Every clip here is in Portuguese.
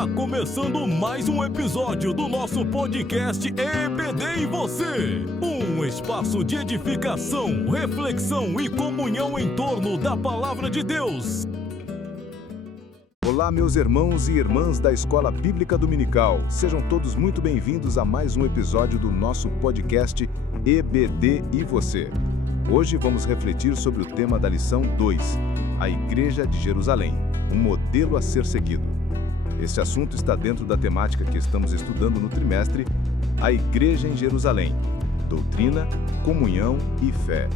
Está começando mais um episódio do nosso podcast EBD e Você. Um espaço de edificação, reflexão e comunhão em torno da Palavra de Deus. Olá, meus irmãos e irmãs da Escola Bíblica Dominical. Sejam todos muito bem-vindos a mais um episódio do nosso podcast EBD e Você. Hoje vamos refletir sobre o tema da lição 2, a Igreja de Jerusalém, um modelo a ser seguido. Este assunto está dentro da temática que estamos estudando no trimestre, a Igreja em Jerusalém, doutrina, comunhão e fé,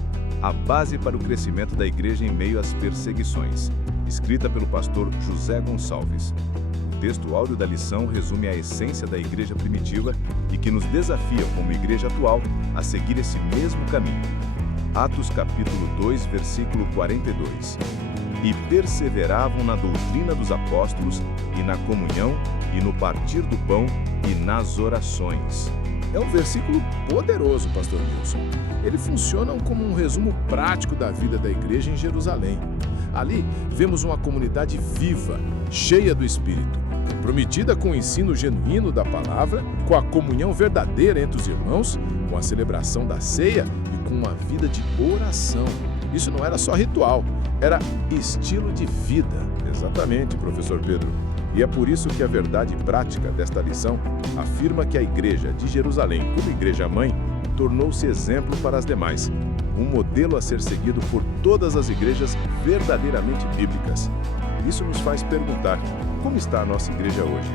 a base para o crescimento da igreja em meio às perseguições, escrita pelo pastor José Gonçalves. O texto áudio da lição resume a essência da igreja primitiva e que nos desafia, como igreja atual, a seguir esse mesmo caminho. Atos capítulo 2, versículo 42. E perseveravam na doutrina dos apóstolos, e na comunhão, e no partir do pão, e nas orações. É um versículo poderoso, pastor Nilson. Ele funciona como um resumo prático da vida da igreja em Jerusalém. Ali, vemos uma comunidade viva, cheia do Espírito, comprometida com o ensino genuíno da palavra, com a comunhão verdadeira entre os irmãos, com a celebração da ceia e com uma vida de oração. Isso não era só ritual, era estilo de vida. Exatamente, professor Pedro. E é por isso que a verdade prática desta lição afirma que a Igreja de Jerusalém, como igreja-mãe, tornou-se exemplo para as demais, um modelo a ser seguido por todas as igrejas verdadeiramente bíblicas. Isso nos faz perguntar, como está a nossa igreja hoje?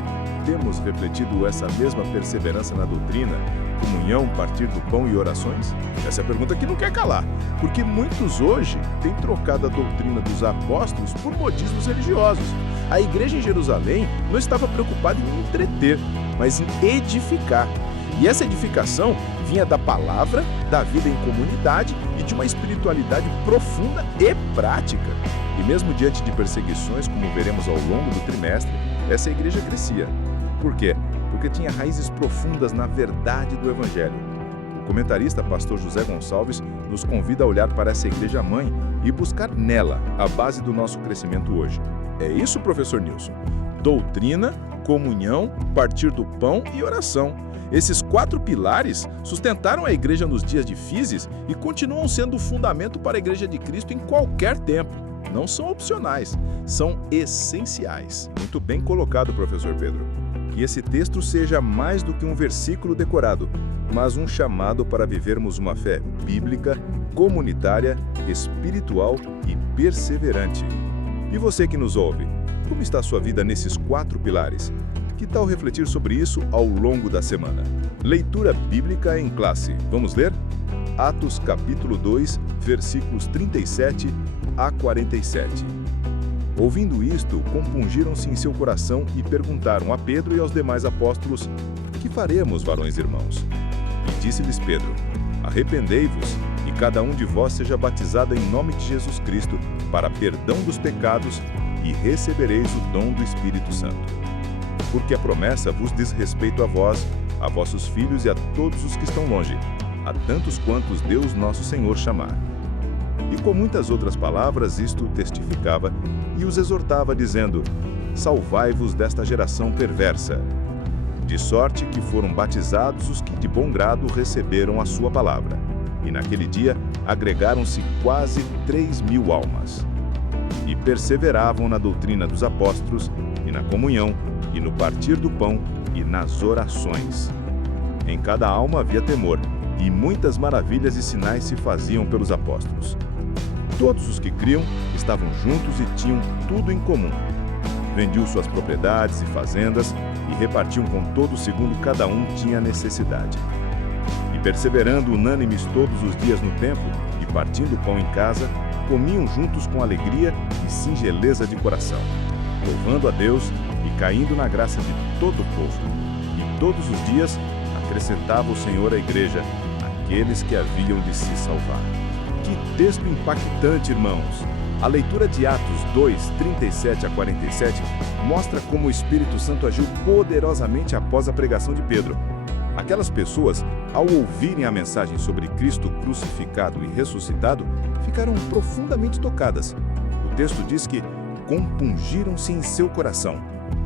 Temos refletido essa mesma perseverança na doutrina, comunhão, partir do pão e orações? Essa é a pergunta que não quer calar, porque muitos hoje têm trocado a doutrina dos apóstolos por modismos religiosos. A igreja em Jerusalém não estava preocupada em entreter, mas em edificar. E essa edificação vinha da palavra, da vida em comunidade e de uma espiritualidade profunda e prática. E mesmo diante de perseguições, como veremos ao longo do trimestre, essa igreja crescia. Por quê? Porque tinha raízes profundas na verdade do Evangelho. O comentarista pastor José Gonçalves nos convida a olhar para essa igreja-mãe e buscar nela a base do nosso crescimento hoje. É isso, professor Nilson. Doutrina, comunhão, partir do pão e oração. Esses 4 pilares sustentaram a igreja nos dias difíceis e continuam sendo o fundamento para a igreja de Cristo em qualquer tempo. Não são opcionais, são essenciais. Muito bem colocado, professor Pedro. Que esse texto seja mais do que um versículo decorado, mas um chamado para vivermos uma fé bíblica, comunitária, espiritual e perseverante. E você que nos ouve, como está a sua vida nesses 4 pilares? Que tal refletir sobre isso ao longo da semana? Leitura bíblica em classe. Vamos ler? Atos capítulo 2, versículos 37 a 47. Ouvindo isto, compungiram-se em seu coração e perguntaram a Pedro e aos demais apóstolos: Que faremos, varões irmãos? E disse-lhes Pedro: Arrependei-vos, e cada um de vós seja batizado em nome de Jesus Cristo, para perdão dos pecados, e recebereis o dom do Espírito Santo. Porque a promessa vos diz respeito a vós, a vossos filhos e a todos os que estão longe, a tantos quantos Deus nosso Senhor chamar. E com muitas outras palavras isto testificava e os exortava, dizendo: Salvai-vos desta geração perversa. De sorte que foram batizados os que de bom grado receberam a sua palavra. E naquele dia agregaram-se quase 3.000 almas. E perseveravam na doutrina dos apóstolos, e na comunhão, e no partir do pão, e nas orações. Em cada alma havia temor, e muitas maravilhas e sinais se faziam pelos apóstolos. Todos os que criam estavam juntos e tinham tudo em comum. Vendiam suas propriedades e fazendas, e repartiam com todos segundo cada um tinha necessidade. E perseverando unânimes todos os dias no templo, e partindo o pão em casa, comiam juntos com alegria e singeleza de coração, louvando a Deus e caindo na graça de todo o povo. E todos os dias acrescentava o Senhor à igreja aqueles que haviam de se salvar. Que texto impactante, irmãos! A leitura de Atos 2, 37 a 47 mostra como o Espírito Santo agiu poderosamente após a pregação de Pedro. Aquelas pessoas, ao ouvirem a mensagem sobre Cristo crucificado e ressuscitado, ficaram profundamente tocadas. O texto diz que compungiram-se em seu coração.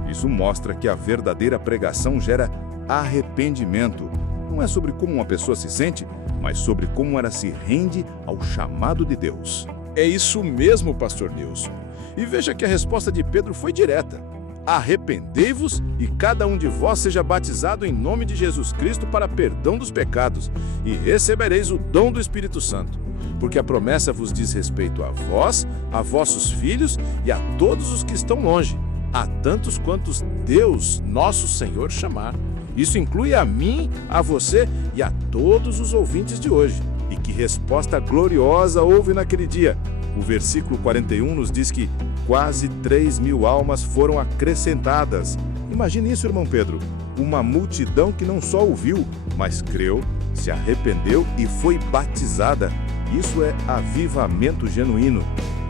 Isso mostra que a verdadeira pregação gera arrependimento. Não é sobre como uma pessoa se sente, mas sobre como ela se rende ao chamado de Deus. É isso mesmo, pastor Nilson. E veja que a resposta de Pedro foi direta. Arrependei-vos e cada um de vós seja batizado em nome de Jesus Cristo para perdão dos pecados, e recebereis o dom do Espírito Santo. Porque a promessa vos diz respeito a vós, a vossos filhos e a todos os que estão longe, a tantos quantos Deus, nosso Senhor, chamar. Isso inclui a mim, a você e a todos os ouvintes de hoje. E que resposta gloriosa houve naquele dia! O versículo 41 nos diz que quase 3.000 almas foram acrescentadas. Imagine isso, irmão Pedro. Uma multidão que não só ouviu, mas creu, se arrependeu e foi batizada. Isso é avivamento genuíno.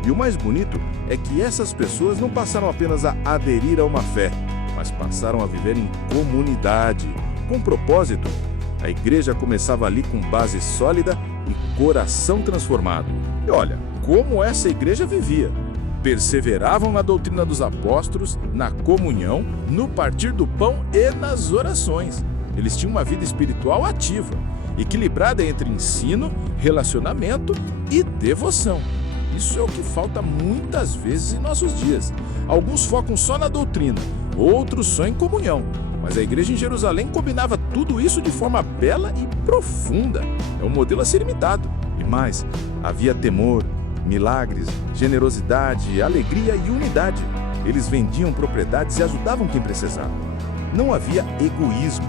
E o mais bonito é que essas pessoas não passaram apenas a aderir a uma fé, mas passaram a viver em comunidade, com propósito. A igreja começava ali com base sólida e coração transformado. E olha, como essa igreja vivia. Perseveravam na doutrina dos apóstolos, na comunhão, no partir do pão e nas orações. Eles tinham uma vida espiritual ativa, equilibrada entre ensino, relacionamento e devoção. Isso é o que falta muitas vezes em nossos dias. Alguns focam só na doutrina, outros só em comunhão. Mas a igreja em Jerusalém combinava tudo isso de forma bela e profunda. É um modelo a ser imitado. E mais, havia temor, milagres, generosidade, alegria e unidade. Eles vendiam propriedades e ajudavam quem precisava. Não havia egoísmo.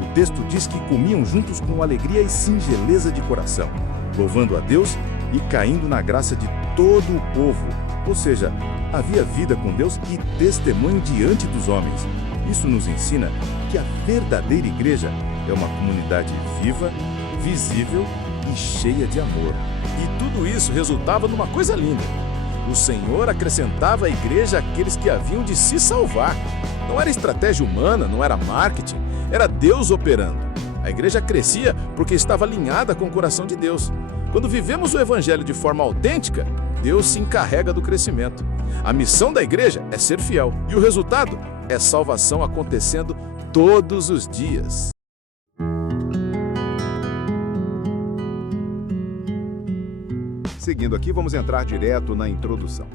O texto diz que comiam juntos com alegria e singeleza de coração, louvando a Deus e caindo na graça de todo o povo. Ou seja, havia vida com Deus e testemunho diante dos homens. Isso nos ensina que a verdadeira igreja é uma comunidade viva, visível e cheia de amor. E tudo isso resultava numa coisa linda. O Senhor acrescentava à igreja aqueles que haviam de se salvar. Não era estratégia humana, não era marketing, era Deus operando. A igreja crescia porque estava alinhada com o coração de Deus. Quando vivemos o Evangelho de forma autêntica, Deus se encarrega do crescimento. A missão da igreja é ser fiel, e o resultado é salvação acontecendo todos os dias. Seguindo aqui, vamos entrar direto na introdução.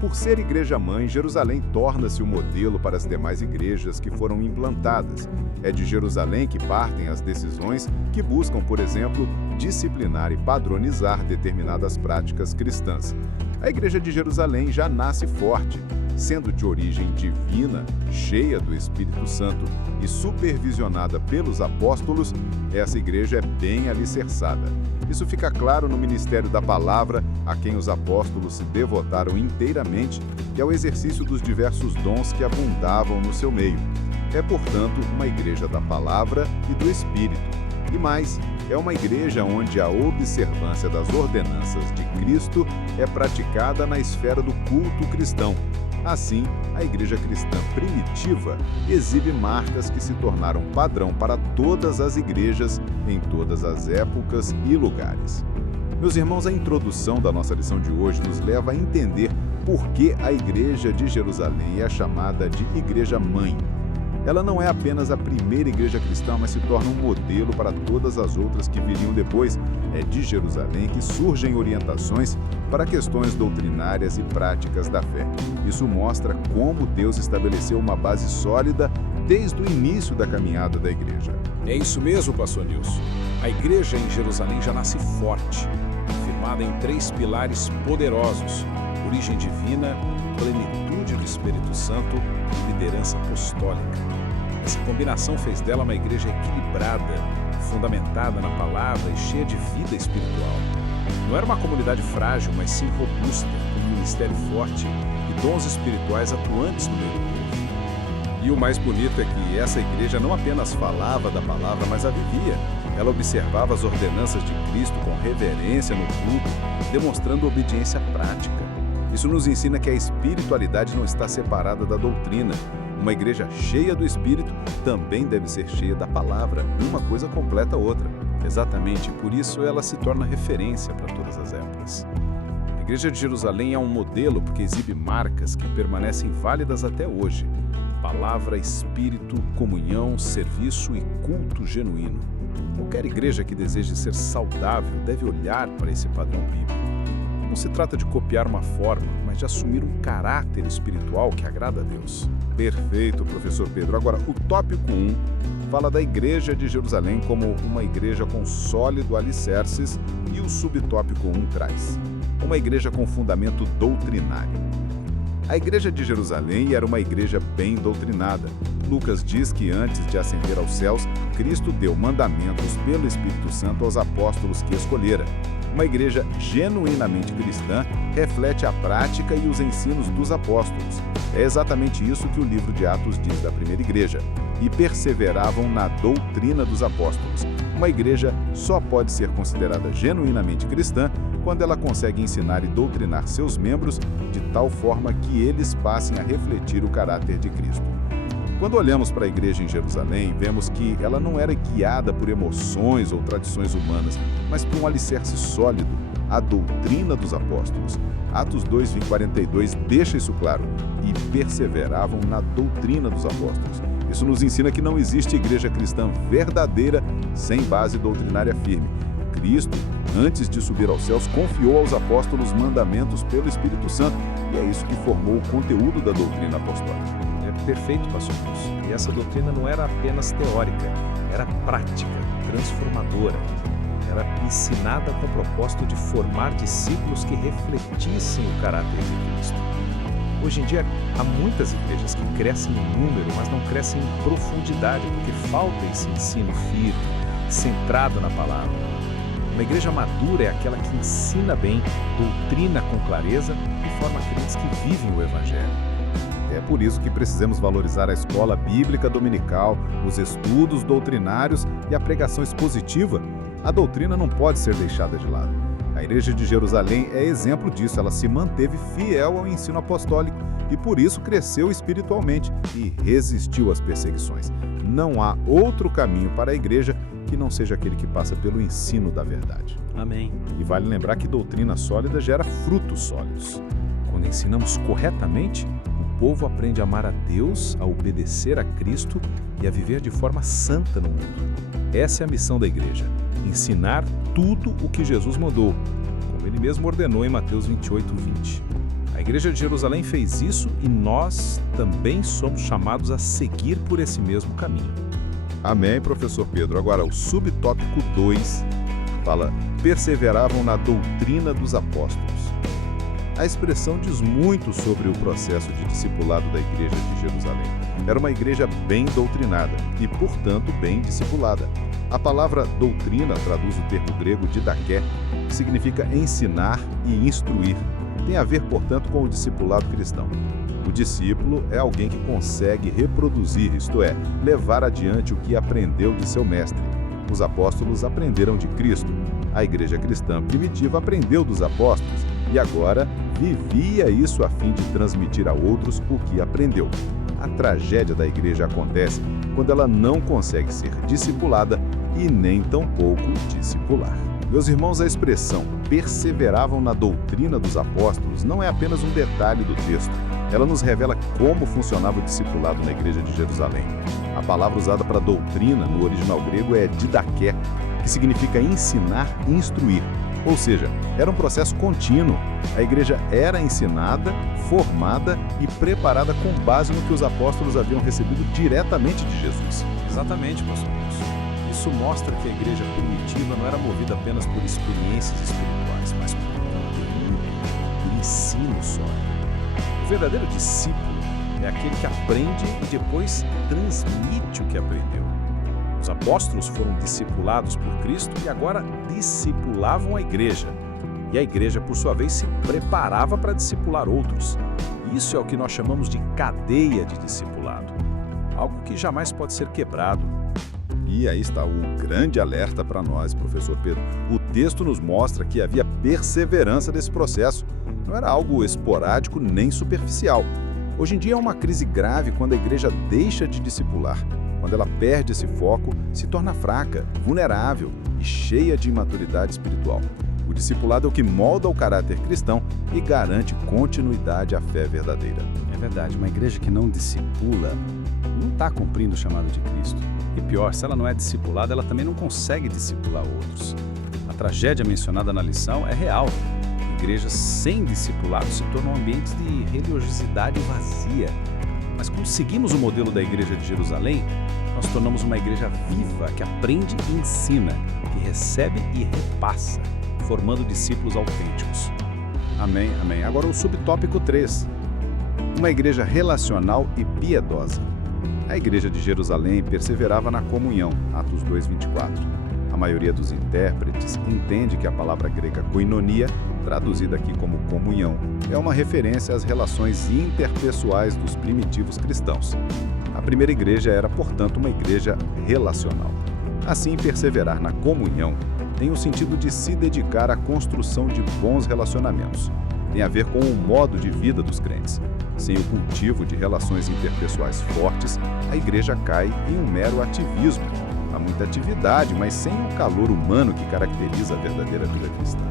Por ser igreja-mãe, Jerusalém torna-se o modelo para as demais igrejas que foram implantadas. É de Jerusalém que partem as decisões que buscam, por exemplo, disciplinar e padronizar determinadas práticas cristãs. A igreja de Jerusalém já nasce forte, sendo de origem divina, cheia do Espírito Santo e supervisionada pelos apóstolos. Essa igreja é bem alicerçada. Isso fica claro no ministério da palavra, a quem os apóstolos se devotaram inteiramente, e ao exercício dos diversos dons que abundavam no seu meio. É, portanto, uma igreja da palavra e do Espírito. E mais, é uma igreja onde a observância das ordenanças de Cristo é praticada na esfera do culto cristão. Assim, a igreja cristã primitiva exibe marcas que se tornaram padrão para todas as igrejas, em todas as épocas e lugares. Meus irmãos, a introdução da nossa lição de hoje nos leva a entender por que a igreja de Jerusalém é chamada de igreja-mãe. Ela não é apenas a primeira igreja cristã, mas se torna um modelo para todas as outras que viriam depois. É de Jerusalém que surgem orientações para questões doutrinárias e práticas da fé. Isso mostra como Deus estabeleceu uma base sólida desde o início da caminhada da igreja. É isso mesmo, pastor Nilson. A igreja em Jerusalém já nasce forte, firmada em 3 pilares poderosos: origem divina, plenitude do Espírito Santo e liderança apostólica. Essa combinação fez dela uma igreja equilibrada, fundamentada na palavra e cheia de vida espiritual. Não era uma comunidade frágil, mas sim robusta, com um ministério forte e dons espirituais atuantes no meio do povo. E o mais bonito é que essa igreja não apenas falava da palavra, mas a vivia. Ela observava as ordenanças de Cristo com reverência no culto, demonstrando obediência prática. Isso nos ensina que a espiritualidade não está separada da doutrina. Uma igreja cheia do Espírito também deve ser cheia da palavra. Uma coisa completa a outra. Exatamente por isso ela se torna referência para todas as épocas. A igreja de Jerusalém é um modelo porque exibe marcas que permanecem válidas até hoje. palavra, espírito, comunhão, serviço e culto genuíno. Qualquer igreja que deseje ser saudável deve olhar para esse padrão bíblico. Não se trata de copiar uma forma, mas de assumir um caráter espiritual que agrada a Deus. Perfeito, professor Pedro. Agora, o tópico 1 fala da Igreja de Jerusalém como uma igreja com sólido alicerces e o subtópico 1 traz uma igreja com fundamento doutrinário. A Igreja de Jerusalém era uma igreja bem doutrinada. Lucas diz que antes de ascender aos céus, Cristo deu mandamentos pelo Espírito Santo aos apóstolos que escolhera. Uma igreja genuinamente cristã reflete a prática e os ensinos dos apóstolos. É exatamente isso que o livro de Atos diz da primeira igreja. E perseveravam na doutrina dos apóstolos. Uma igreja só pode ser considerada genuinamente cristã quando ela consegue ensinar e doutrinar seus membros de tal forma que eles passem a refletir o caráter de Cristo. Quando olhamos para a igreja em Jerusalém, vemos que ela não era guiada por emoções ou tradições humanas, mas por um alicerce sólido, a doutrina dos apóstolos. Atos 2:42 deixa isso claro, e perseveravam na doutrina dos apóstolos. Isso nos ensina que não existe igreja cristã verdadeira sem base doutrinária firme. Cristo, antes de subir aos céus, confiou aos apóstolos mandamentos pelo Espírito Santo, e é isso que formou o conteúdo da doutrina apostólica. É perfeito, pastor Wilson. E essa doutrina não era apenas teórica, era prática, transformadora. Era ensinada com o propósito de formar discípulos que refletissem o caráter de Cristo. Hoje em dia, há muitas igrejas que crescem em número, mas não crescem em profundidade, porque falta esse ensino firme, centrado na palavra. Uma igreja madura é aquela que ensina bem, doutrina com clareza e forma crentes que vivem o Evangelho. É por isso que precisamos valorizar a escola bíblica dominical, os estudos doutrinários e a pregação expositiva. A doutrina não pode ser deixada de lado. A Igreja de Jerusalém é exemplo disso. Ela se manteve fiel ao ensino apostólico e por isso cresceu espiritualmente e resistiu às perseguições. Não há outro caminho para a igreja que não seja aquele que passa pelo ensino da verdade. Amém. E vale lembrar que doutrina sólida gera frutos sólidos. Quando ensinamos corretamente, o povo aprende a amar a Deus, a obedecer a Cristo e a viver de forma santa no mundo. Essa é a missão da igreja, ensinar tudo o que Jesus mandou, como ele mesmo ordenou em Mateus 28:20. A Igreja de Jerusalém fez isso e nós também somos chamados a seguir por esse mesmo caminho. Amém, professor Pedro. Agora, o subtópico 2 fala: perseveravam na doutrina dos apóstolos. A expressão diz muito sobre o processo de discipulado da Igreja de Jerusalém. Era uma igreja bem doutrinada e, portanto, bem discipulada. A palavra doutrina traduz o termo grego didaké, que significa ensinar e instruir. Tem a ver, portanto, com o discipulado cristão. O discípulo é alguém que consegue reproduzir, isto é, levar adiante o que aprendeu de seu mestre. Os apóstolos aprenderam de Cristo. A igreja cristã primitiva aprendeu dos apóstolos e agora vivia isso a fim de transmitir a outros o que aprendeu. A tragédia da igreja acontece quando ela não consegue ser discipulada e nem tampouco discipular. Meus irmãos, a expressão perseveravam na doutrina dos apóstolos não é apenas um detalhe do texto. Ela nos revela como funcionava o discipulado na igreja de Jerusalém. A palavra usada para doutrina no original grego é didaké, que significa ensinar e instruir. Ou seja, era um processo contínuo. A igreja era ensinada, formada e preparada com base no que os apóstolos haviam recebido diretamente de Jesus. Exatamente, pastor Wilson. Isso mostra que a igreja primitiva não era movida apenas por experiências espirituais, mas por conteúdo, por ensino sólido. O verdadeiro discípulo é aquele que aprende e depois transmite o que aprendeu. Os apóstolos foram discipulados por Cristo e agora discipulavam a igreja. E a igreja, por sua vez, se preparava para discipular outros. Isso é o que nós chamamos de cadeia de discipulado. Algo que jamais pode ser quebrado. E aí está o grande alerta para nós, professor Pedro. O texto nos mostra que havia perseverança nesse processo. Não era algo esporádico nem superficial. Hoje em dia é uma crise grave quando a igreja deixa de discipular. Quando ela perde esse foco, se torna fraca, vulnerável e cheia de imaturidade espiritual. O discipulado é o que molda o caráter cristão e garante continuidade à fé verdadeira. É verdade, uma igreja que não discipula não está cumprindo o chamado de Cristo. E pior, se ela não é discipulada, ela também não consegue discipular outros. A tragédia mencionada na lição é real. Igrejas sem discipulado se tornam ambientes de religiosidade vazia. Mas quando seguimos o modelo da Igreja de Jerusalém, nós tornamos uma igreja viva, que aprende e ensina, que recebe e repassa, formando discípulos autênticos. Amém, amém. Agora o subtópico 3. Uma igreja relacional e piedosa. A igreja de Jerusalém perseverava na comunhão, Atos 2:24. A maioria dos intérpretes entende que a palavra grega koinonia, traduzida aqui como comunhão, é uma referência às relações interpessoais dos primitivos cristãos. A primeira igreja era, portanto, uma igreja relacional. Assim, perseverar na comunhão tem o sentido de se dedicar à construção de bons relacionamentos. Tem a ver com o modo de vida dos crentes. Sem o cultivo de relações interpessoais fortes, a igreja cai em um mero ativismo. Há muita atividade, mas sem o calor humano que caracteriza a verdadeira vida cristã.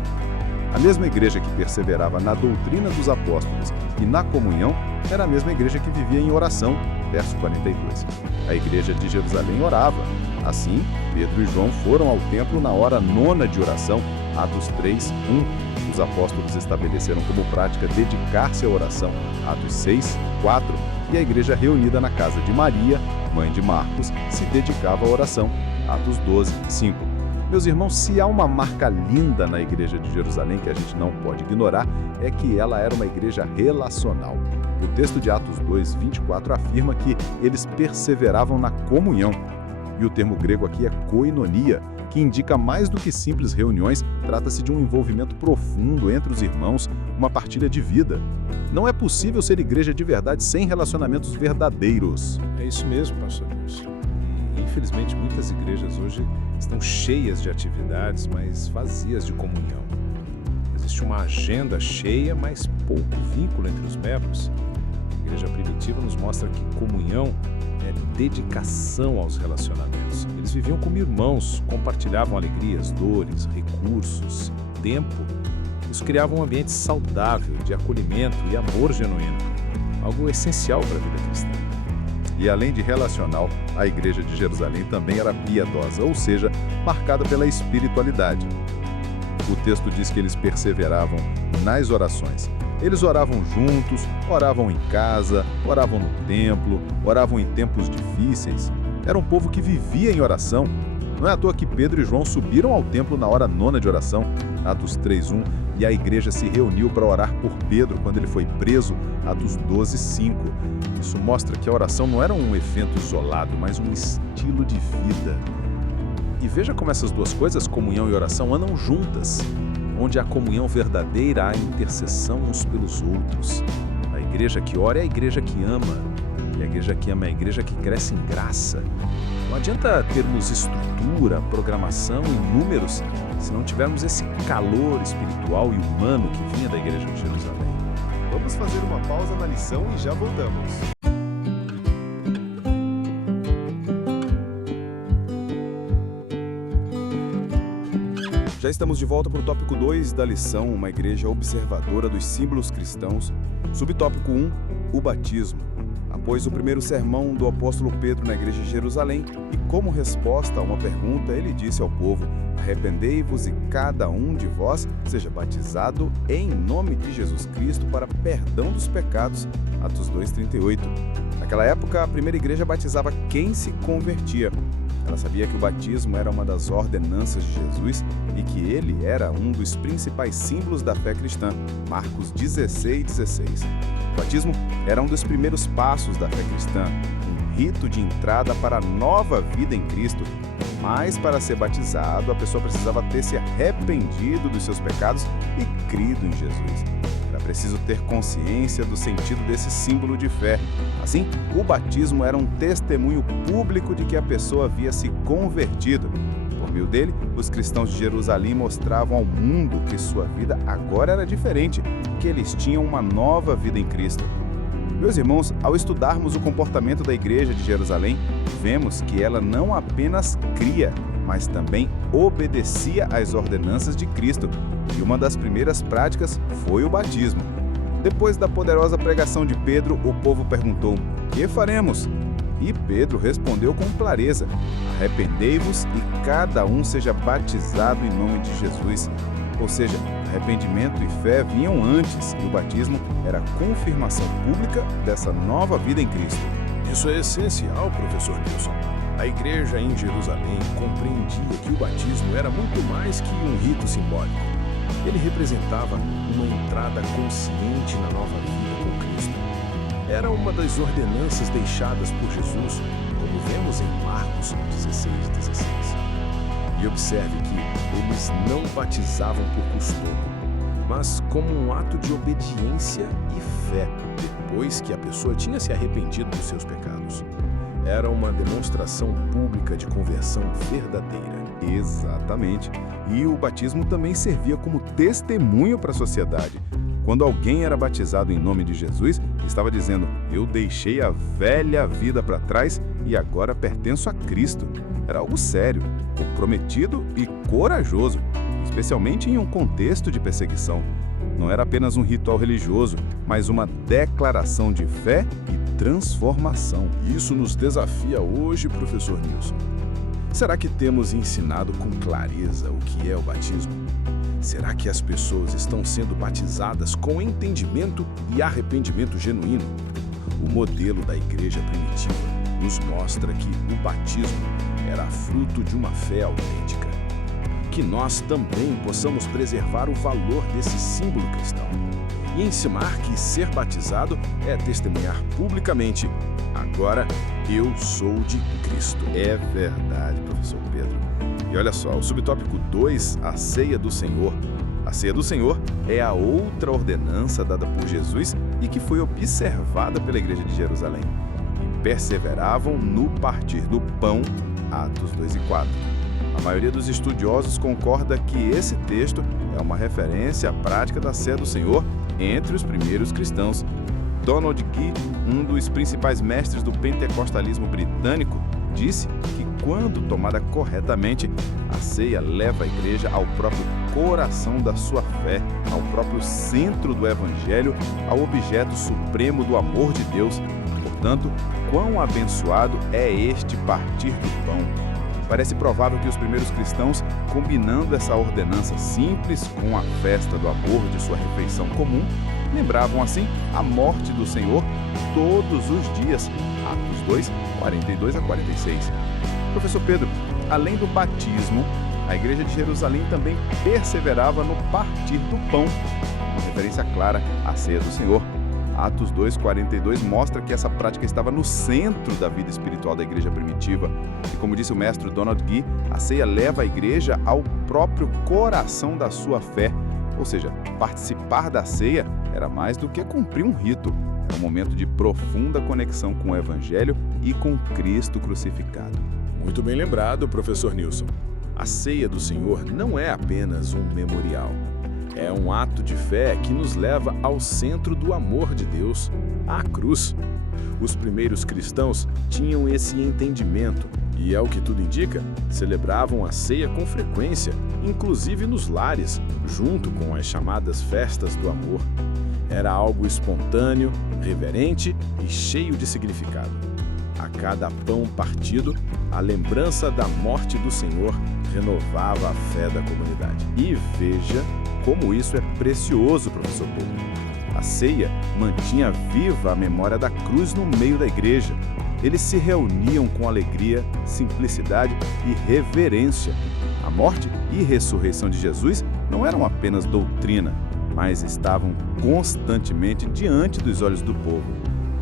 A mesma igreja que perseverava na doutrina dos apóstolos e na comunhão era a mesma igreja que vivia em oração, verso 42. A igreja de Jerusalém orava. Assim, Pedro e João foram ao templo na hora 9ª de oração, Atos 3:1. Os apóstolos estabeleceram como prática dedicar-se à oração, Atos 6:4. E a igreja reunida na casa de Maria, mãe de Marcos, se dedicava à oração, Atos 12:5. Meus irmãos, se há uma marca linda na igreja de Jerusalém que a gente não pode ignorar, é que ela era uma igreja relacional. O texto de Atos 2:24 afirma que eles perseveravam na comunhão. E o termo grego aqui é koinonia, que indica mais do que simples reuniões, trata-se de um envolvimento profundo entre os irmãos, uma partilha de vida. Não é possível ser igreja de verdade sem relacionamentos verdadeiros. É isso mesmo, pastor Nilson. E, infelizmente, muitas igrejas hoje estão cheias de atividades, mas vazias de comunhão. Existe uma agenda cheia, mas pouco vínculo entre os membros. A igreja primitiva nos mostra que comunhão é dedicação aos relacionamentos. Eles viviam como irmãos, compartilhavam alegrias, dores, recursos, tempo. Isso criava um ambiente saudável de acolhimento e amor genuíno, algo essencial para a vida cristã. E além de relacional, a igreja de Jerusalém também era piedosa, ou seja, marcada pela espiritualidade. O texto diz que eles perseveravam nas orações. Eles oravam juntos, oravam em casa, oravam no templo, oravam em tempos difíceis. Era um povo que vivia em oração. Não é à toa que Pedro e João subiram ao templo na hora 9ª de oração, Atos 3:1, e a igreja se reuniu para orar por Pedro quando ele foi preso, Atos 12:5. Isso mostra que a oração não era um evento isolado, mas um estilo de vida. E veja como essas duas coisas, comunhão e oração, andam juntas. Onde há comunhão verdadeira, há intercessão uns pelos outros. A igreja que ora é a igreja que ama. E a igreja que ama é a igreja que cresce em graça. Não adianta termos estrutura, programação e números se não tivermos esse calor espiritual e humano que vinha da igreja de Jerusalém. Vamos fazer uma pausa na lição e já voltamos. Já estamos de volta para o tópico 2 da lição, uma igreja observadora dos símbolos cristãos. Subtópico 1, o batismo. Após o primeiro sermão do apóstolo Pedro na igreja de Jerusalém, e como resposta a uma pergunta, ele disse ao povo: arrependei-vos e cada um de vós seja batizado em nome de Jesus Cristo para perdão dos pecados. Atos 2:38. Naquela época, a primeira igreja batizava quem se convertia. Ela sabia que o batismo era uma das ordenanças de Jesus e que ele era um dos principais símbolos da fé cristã. Marcos 16:16. O batismo era um dos primeiros passos da fé cristã, um rito de entrada para a nova vida em Cristo. Mas para ser batizado, a pessoa precisava ter se arrependido dos seus pecados e crido em Jesus. Era preciso ter consciência do sentido desse símbolo de fé. Assim, o batismo era um testemunho público de que a pessoa havia se convertido. Por meio dele, os cristãos de Jerusalém mostravam ao mundo que sua vida agora era diferente, que eles tinham uma nova vida em Cristo. Meus irmãos, ao estudarmos o comportamento da igreja de Jerusalém, vemos que ela não apenas cria, mas também obedecia às ordenanças de Cristo. E uma das primeiras práticas foi o batismo. Depois da poderosa pregação de Pedro, o povo perguntou: "Que faremos?" E Pedro respondeu com clareza: "Arrependei-vos e cada um seja batizado em nome de Jesus." Ou seja, arrependimento e fé vinham antes, e o batismo era a confirmação pública dessa nova vida em Cristo. Isso é essencial, professor Nilson. A igreja em Jerusalém compreendia que o batismo era muito mais que um rito simbólico. Ele representava uma entrada consciente na nova vida com Cristo. Era uma das ordenanças deixadas por Jesus, como vemos em Marcos 16:16. E observe que eles não batizavam por costume, mas como um ato de obediência e fé, depois que a pessoa tinha se arrependido dos seus pecados. Era uma demonstração pública de conversão verdadeira. Exatamente. E o batismo também servia como testemunho para a sociedade. Quando alguém era batizado em nome de Jesus, estava dizendo: "Eu deixei a velha vida para trás e agora pertenço a Cristo." Era algo sério, comprometido e corajoso, especialmente em um contexto de perseguição. Não era apenas um ritual religioso, mas uma declaração de fé e transformação. Isso nos desafia hoje, professor Nilson. Será que temos ensinado com clareza o que é o batismo? Será que as pessoas estão sendo batizadas com entendimento e arrependimento genuíno? O modelo da igreja primitiva nos mostra que o batismo era fruto de uma fé autêntica. Que nós também possamos preservar o valor desse símbolo cristão e ensinar que ser batizado é testemunhar publicamente: agora eu sou de Cristo. É verdade, professor Pedro. E olha só, o subtópico 2, a ceia do Senhor. A ceia do Senhor é a outra ordenança dada por Jesus e que foi observada pela igreja de Jerusalém. E perseveravam no partir do pão, Atos 2 e 4. A maioria dos estudiosos concorda que esse texto é uma referência à prática da ceia do Senhor entre os primeiros cristãos. Donald Gee, um dos principais mestres do pentecostalismo britânico, disse que quando tomada corretamente, a ceia leva a igreja ao próprio coração da sua fé, ao próprio centro do evangelho, ao objeto supremo do amor de Deus. Portanto, quão abençoado é este partir do pão! Parece provável que os primeiros cristãos, combinando essa ordenança simples com a festa do amor de sua refeição comum, lembravam assim a morte do Senhor todos os dias. Atos 2, 42 a 46. Professor Pedro, além do batismo, a igreja de Jerusalém também perseverava no partir do pão, uma referência clara à ceia do Senhor. Atos 2, 42 mostra que essa prática estava no centro da vida espiritual da igreja primitiva. E como disse o mestre Donald Gee, a ceia leva a igreja ao próprio coração da sua fé. Ou seja, participar da ceia era mais do que cumprir um rito. Era um momento de profunda conexão com o Evangelho e com Cristo crucificado. Muito bem lembrado, professor Nilson. A ceia do Senhor não é apenas um memorial. É um ato de fé que nos leva ao centro do amor de Deus, à cruz. Os primeiros cristãos tinham esse entendimento e, ao que tudo indica, celebravam a ceia com frequência, inclusive nos lares, junto com as chamadas festas do amor. Era algo espontâneo, reverente e cheio de significado. A cada pão partido, a lembrança da morte do Senhor renovava a fé da comunidade. E veja como isso é precioso, professor Pedro. A ceia mantinha viva a memória da cruz no meio da igreja. Eles se reuniam com alegria, simplicidade e reverência. A morte e ressurreição de Jesus não eram apenas doutrina, mas estavam constantemente diante dos olhos do povo.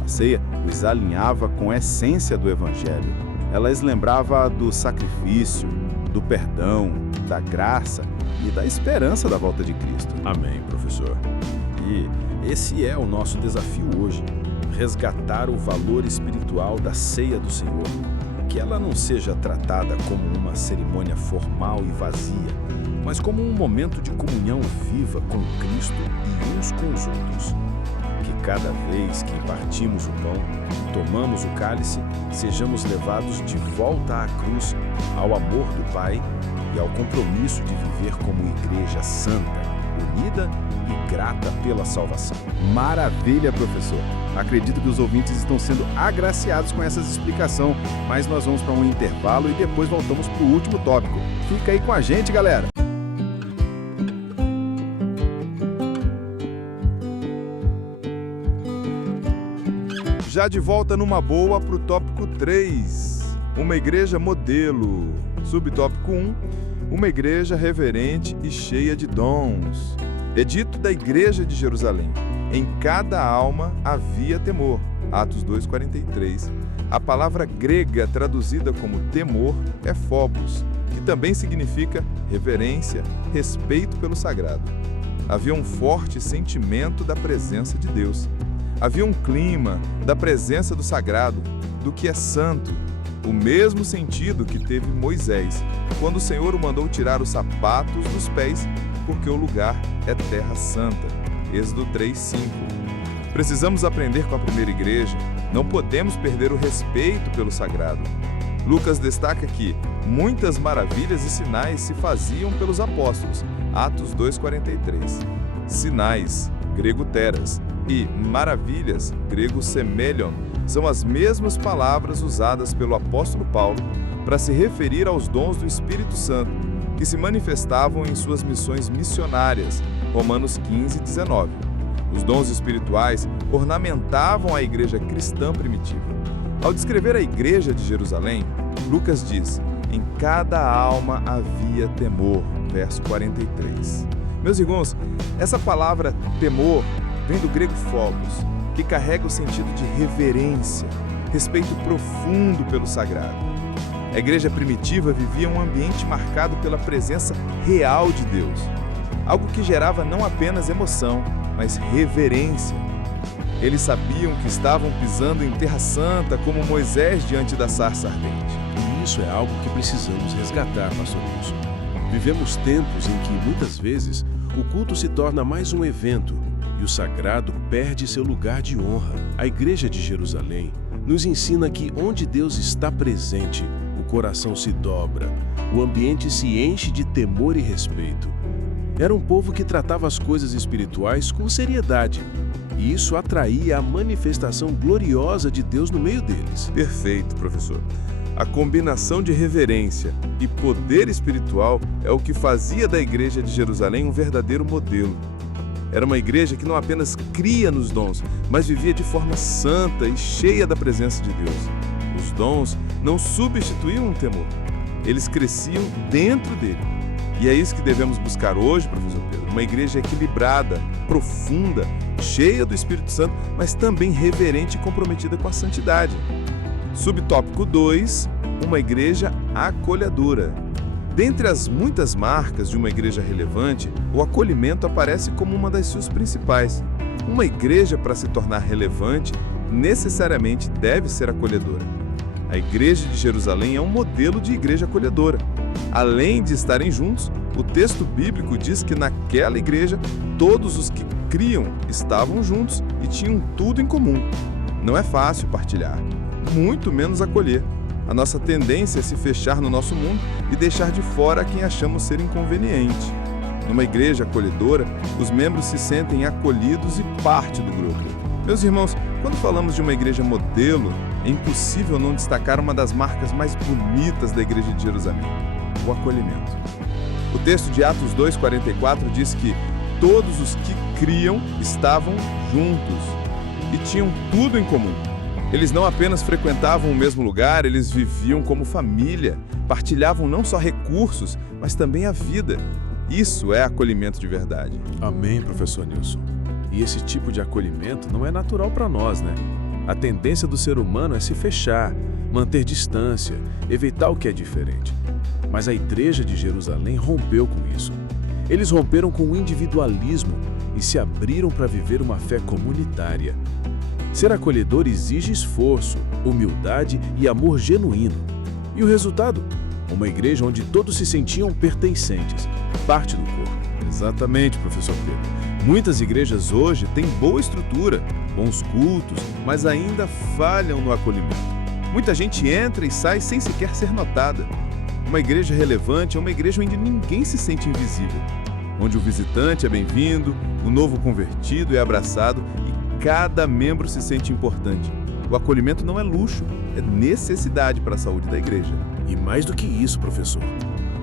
A ceia os alinhava com a essência do Evangelho. Ela os lembrava do sacrifício, do perdão, da graça e da esperança da volta de Cristo. Amém, professor. E esse é o nosso desafio hoje, resgatar o valor espiritual da ceia do Senhor. Que ela não seja tratada como uma cerimônia formal e vazia, mas como um momento de comunhão viva com Cristo e uns com os outros. Que cada vez que partimos o pão, tomamos o cálice, sejamos levados de volta à cruz, ao amor do Pai e ao compromisso de viver como igreja santa, unida e grata pela salvação. Maravilha, professor. Acredito que os ouvintes estão sendo agraciados com essa explicação, mas nós vamos para um intervalo e depois voltamos para o último tópico. Fica aí com a gente, galera! Já de volta numa boa para o tópico 3, uma igreja modelo. Subtópico 1, uma igreja reverente e cheia de dons. Edito da igreja de Jerusalém. Em cada alma havia temor. Atos 2,43. A palavra grega traduzida como temor é phobos, que também significa reverência, respeito pelo sagrado. Havia um forte sentimento da presença de Deus. Havia um clima da presença do sagrado, do que é santo, o mesmo sentido que teve Moisés, quando o Senhor o mandou tirar os sapatos dos pés, porque o lugar é terra santa. Êxodo 3:5. Precisamos aprender com a primeira igreja, não podemos perder o respeito pelo sagrado. Lucas destaca que muitas maravilhas e sinais se faziam pelos apóstolos. Atos 2,43. Sinais, grego teras, e maravilhas, grego semelion, são as mesmas palavras usadas pelo apóstolo Paulo para se referir aos dons do Espírito Santo, que se manifestavam em suas missões missionárias, Romanos 15:19. Os dons espirituais ornamentavam a igreja cristã primitiva. Ao descrever a igreja de Jerusalém, Lucas diz: em cada alma havia temor, verso 43. Meus irmãos, essa palavra temor vem do grego phobos, que carrega o sentido de reverência, respeito profundo pelo sagrado. A igreja primitiva vivia um ambiente marcado pela presença real de Deus, algo que gerava não apenas emoção, mas reverência. Eles sabiam que estavam pisando em terra santa como Moisés diante da sarça ardente. E isso é algo que precisamos resgatar, pastor Wilson. Vivemos tempos em que, muitas vezes, o culto se torna mais um evento e o sagrado perde seu lugar de honra. A igreja de Jerusalém nos ensina que onde Deus está presente, o coração se dobra, o ambiente se enche de temor e respeito. Era um povo que tratava as coisas espirituais com seriedade, e isso atraía a manifestação gloriosa de Deus no meio deles. Perfeito, professor. A combinação de reverência e poder espiritual é o que fazia da igreja de Jerusalém um verdadeiro modelo. Era uma igreja que não apenas cria nos dons, mas vivia de forma santa e cheia da presença de Deus. Os dons não substituíam o temor, eles cresciam dentro dele. E é isso que devemos buscar hoje, professor Pedro, uma igreja equilibrada, profunda, cheia do Espírito Santo, mas também reverente e comprometida com a santidade. Subtópico 2, uma igreja acolhedora. Dentre as muitas marcas de uma igreja relevante, o acolhimento aparece como uma das suas principais. Uma igreja, para se tornar relevante, necessariamente deve ser acolhedora. A igreja de Jerusalém é um modelo de igreja acolhedora. Além de estarem juntos, o texto bíblico diz que naquela igreja, todos os que criam estavam juntos e tinham tudo em comum. Não é fácil partilhar, muito menos acolher. A nossa tendência é se fechar no nosso mundo e deixar de fora quem achamos ser inconveniente. Numa igreja acolhedora, os membros se sentem acolhidos e parte do grupo. Meus irmãos, quando falamos de uma igreja modelo, é impossível não destacar uma das marcas mais bonitas da igreja de Jerusalém: o acolhimento. O texto de Atos 2,44 diz que todos os que criam estavam juntos e tinham tudo em comum. Eles não apenas frequentavam o mesmo lugar, eles viviam como família, partilhavam não só recursos, mas também a vida. Isso é acolhimento de verdade. Amém, professor Nilson. E esse tipo de acolhimento não é natural para nós, né? A tendência do ser humano é se fechar, manter distância, evitar o que é diferente. Mas a igreja de Jerusalém rompeu com isso. Eles romperam com o individualismo e se abriram para viver uma fé comunitária. Ser acolhedor exige esforço, humildade e amor genuíno. E o resultado? Uma igreja onde todos se sentiam pertencentes, parte do corpo. Exatamente, professor Pedro. Muitas igrejas hoje têm boa estrutura, bons cultos, mas ainda falham no acolhimento. Muita gente entra e sai sem sequer ser notada. Uma igreja relevante é uma igreja onde ninguém se sente invisível. onde o visitante é bem-vindo, o novo convertido é abraçado e cada membro se sente importante. O acolhimento não é luxo, é necessidade para a saúde da igreja. E mais do que isso, professor,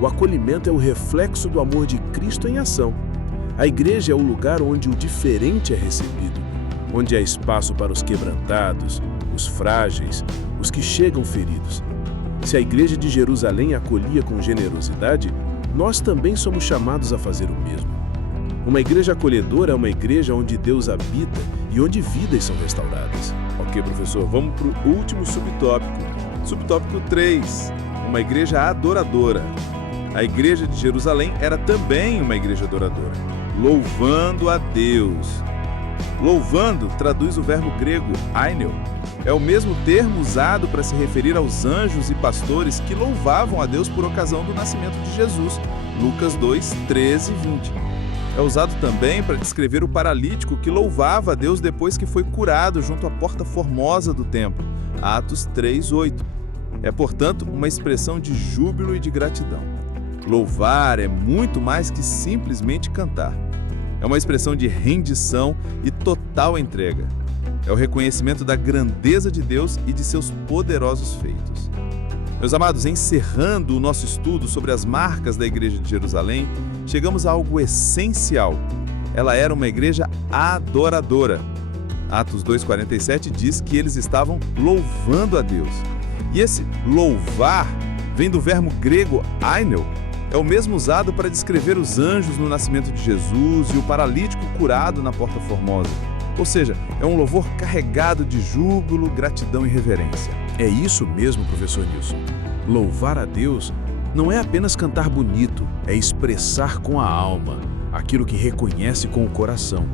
o acolhimento é o reflexo do amor de Cristo em ação. A igreja é o lugar onde o diferente é recebido, onde há espaço para os quebrantados, os frágeis, os que chegam feridos. Se a igreja de Jerusalém acolhia com generosidade, nós também somos chamados a fazer o mesmo. Uma igreja acolhedora é uma igreja onde Deus habita e onde vidas são restauradas. Ok, professor, vamos para o último subtópico. Subtópico 3, uma igreja adoradora. A igreja de Jerusalém era também uma igreja adoradora, louvando a Deus. Louvando traduz o verbo grego ainel. É o mesmo termo usado para se referir aos anjos e pastores que louvavam a Deus por ocasião do nascimento de Jesus, Lucas 2, 13 e 20. É usado também para descrever o paralítico que louvava a Deus depois que foi curado junto à porta formosa do templo, Atos 3, 8. É, portanto, uma expressão de júbilo e de gratidão. Louvar é muito mais que simplesmente cantar. É uma expressão de rendição e total entrega. É o reconhecimento da grandeza de Deus e de seus poderosos feitos. Meus amados, encerrando o nosso estudo sobre as marcas da igreja de Jerusalém, chegamos a algo essencial. Ela era uma igreja adoradora. Atos 2,47 diz que eles estavam louvando a Deus. E esse louvar vem do verbo grego ainel, é o mesmo usado para descrever os anjos no nascimento de Jesus e o paralítico curado na Porta Formosa. Ou seja, é um louvor carregado de júbilo, gratidão e reverência. É isso mesmo, professor Nilson. Louvar a Deus não é apenas cantar bonito, é expressar com a alma aquilo que reconhece com o coração.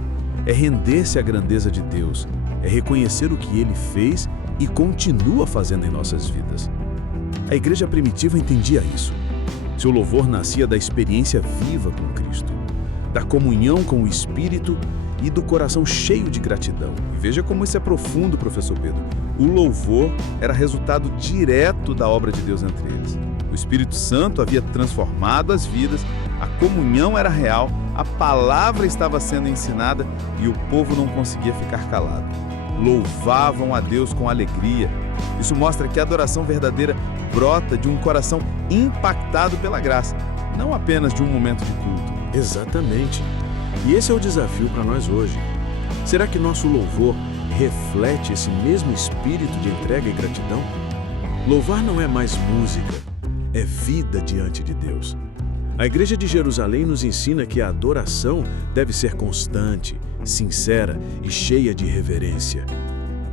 É render-se à grandeza de Deus, é reconhecer o que Ele fez e continua fazendo em nossas vidas. A igreja primitiva entendia isso. Seu louvor nascia da experiência viva com Cristo, da comunhão com o Espírito e do coração cheio de gratidão. E veja como isso é profundo, professor Pedro. O louvor era resultado direto da obra de Deus entre eles. O Espírito Santo havia transformado as vidas, a comunhão era real, a palavra estava sendo ensinada e o povo não conseguia ficar calado. Louvavam a Deus com alegria. Isso mostra que a adoração verdadeira brota de um coração impactado pela graça, não apenas de um momento de culto. Exatamente. E esse é o desafio para nós hoje. Será que nosso louvor reflete esse mesmo espírito de entrega e gratidão? Louvar não é mais música, é vida diante de Deus. A Igreja de Jerusalém nos ensina que a adoração deve ser constante, sincera e cheia de reverência.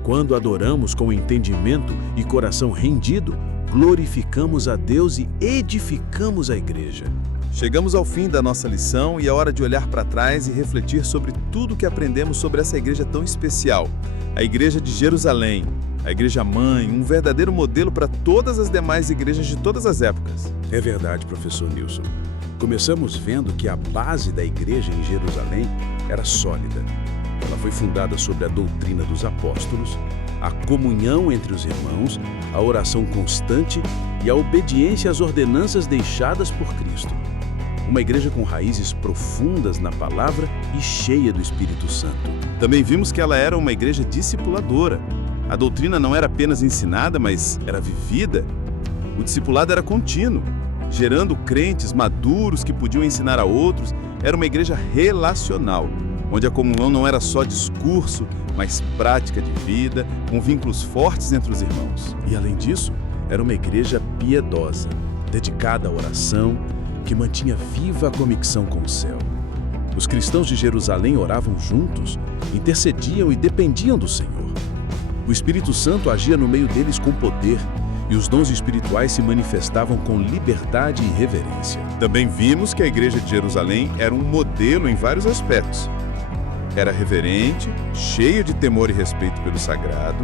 Quando adoramos com entendimento e coração rendido, glorificamos a Deus e edificamos a Igreja. Chegamos ao fim da nossa lição e é hora de olhar para trás e refletir sobre tudo que aprendemos sobre essa igreja tão especial, a Igreja de Jerusalém, a Igreja Mãe, um verdadeiro modelo para todas as demais igrejas de todas as épocas. É verdade, professor Nilson. Começamos vendo que a base da igreja em Jerusalém era sólida. Ela foi fundada sobre a doutrina dos apóstolos, a comunhão entre os irmãos, a oração constante e a obediência às ordenanças deixadas por Cristo. Uma igreja com raízes profundas na palavra e cheia do Espírito Santo. Também vimos que ela era uma igreja discipuladora. A doutrina não era apenas ensinada, mas era vivida. O discipulado era contínuo, gerando crentes maduros que podiam ensinar a outros. Era uma igreja relacional, onde a comunhão não era só discurso, mas prática de vida, com vínculos fortes entre os irmãos. E além disso, era uma igreja piedosa, dedicada à oração, que mantinha viva a conexão com o céu. Os cristãos de Jerusalém oravam juntos, intercediam e dependiam do Senhor. O Espírito Santo agia no meio deles com poder, e os dons espirituais se manifestavam com liberdade e reverência. Também vimos que a igreja de Jerusalém era um modelo em vários aspectos. Era reverente, cheia de temor e respeito pelo sagrado,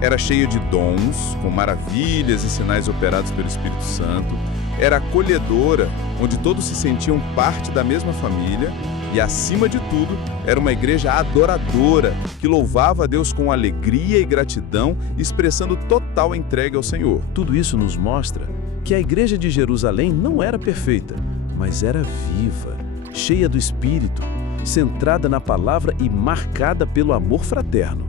era cheia de dons, com maravilhas e sinais operados pelo Espírito Santo, era acolhedora, onde todos se sentiam parte da mesma família, e, acima de tudo, era uma igreja adoradora, que louvava a Deus com alegria e gratidão, expressando total entrega ao Senhor. Tudo isso nos mostra que a igreja de Jerusalém não era perfeita, mas era viva, cheia do Espírito, centrada na palavra e marcada pelo amor fraterno.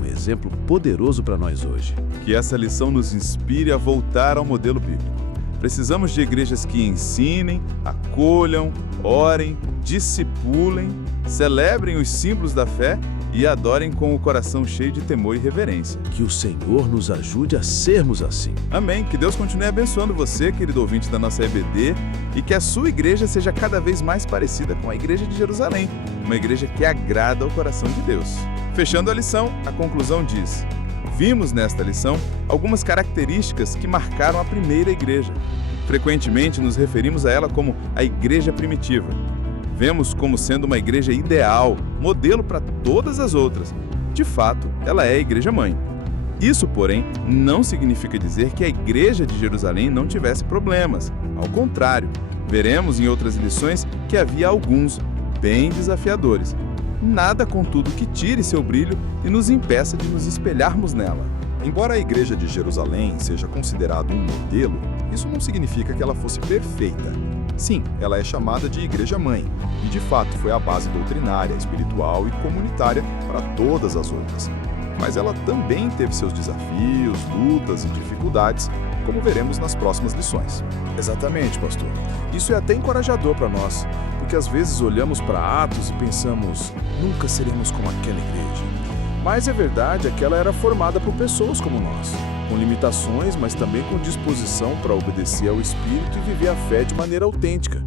Um exemplo poderoso para nós hoje. Que essa lição nos inspire a voltar ao modelo bíblico. Precisamos de igrejas que ensinem, acolham, orem, discipulem, celebrem os símbolos da fé e adorem com o coração cheio de temor e reverência. Que o Senhor nos ajude a sermos assim. Amém. Que Deus continue abençoando você, querido ouvinte da nossa EBD, e que a sua igreja seja cada vez mais parecida com a Igreja de Jerusalém, uma igreja que agrada ao coração de Deus. Fechando a lição, a conclusão diz: vimos nesta lição algumas características que marcaram a primeira igreja. Frequentemente nos referimos a ela como a igreja primitiva. Vemos como sendo uma igreja ideal, modelo para todas as outras. De fato, ela é a igreja-mãe. Isso, porém, não significa dizer que a igreja de Jerusalém não tivesse problemas. Ao contrário, veremos em outras lições que havia alguns bem desafiadores. Nada, contudo, que tire seu brilho e nos impeça de nos espelharmos nela. Embora a igreja de Jerusalém seja considerada um modelo, isso não significa que ela fosse perfeita. Sim, ela é chamada de igreja-mãe, e de fato foi a base doutrinária, espiritual e comunitária para todas as outras. Mas ela também teve seus desafios, lutas e dificuldades, como veremos nas próximas lições. Exatamente, pastor. Isso é até encorajador para nós, porque às vezes olhamos para Atos e pensamos, nunca seremos como aquela igreja. Mas é verdade, aquela era formada por pessoas como nós, com limitações, mas também com disposição para obedecer ao Espírito e viver a fé de maneira autêntica.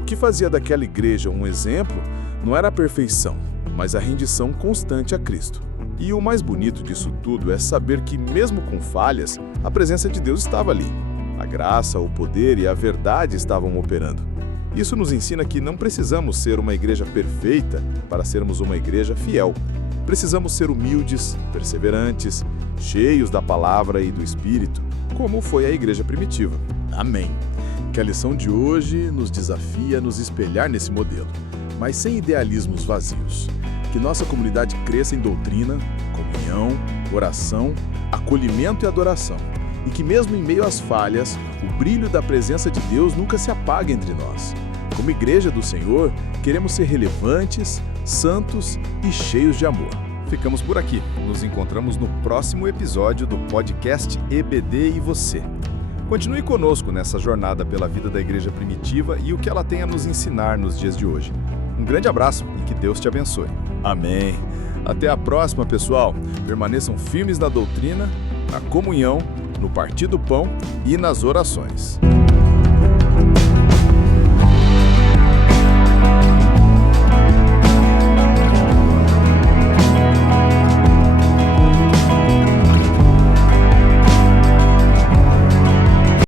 O que fazia daquela igreja um exemplo não era a perfeição, mas a rendição constante a Cristo. E o mais bonito disso tudo é saber que, mesmo com falhas, a presença de Deus estava ali. A graça, o poder e a verdade estavam operando. Isso nos ensina que não precisamos ser uma igreja perfeita para sermos uma igreja fiel. Precisamos ser humildes, perseverantes, cheios da palavra e do Espírito, como foi a igreja primitiva. Amém. Que a lição de hoje nos desafia a nos espelhar nesse modelo, mas sem idealismos vazios. Que nossa comunidade cresça em doutrina, comunhão, oração, acolhimento e adoração. E que mesmo em meio às falhas, o brilho da presença de Deus nunca se apague entre nós. Como igreja do Senhor, queremos ser relevantes, santos e cheios de amor. Ficamos por aqui. Nos encontramos no próximo episódio do podcast EBD e Você. Continue conosco nessa jornada pela vida da igreja primitiva e o que ela tem a nos ensinar nos dias de hoje. Um grande abraço e que Deus te abençoe. Amém. Até a próxima, pessoal. Permaneçam firmes na doutrina, na comunhão, no partir do pão e nas orações.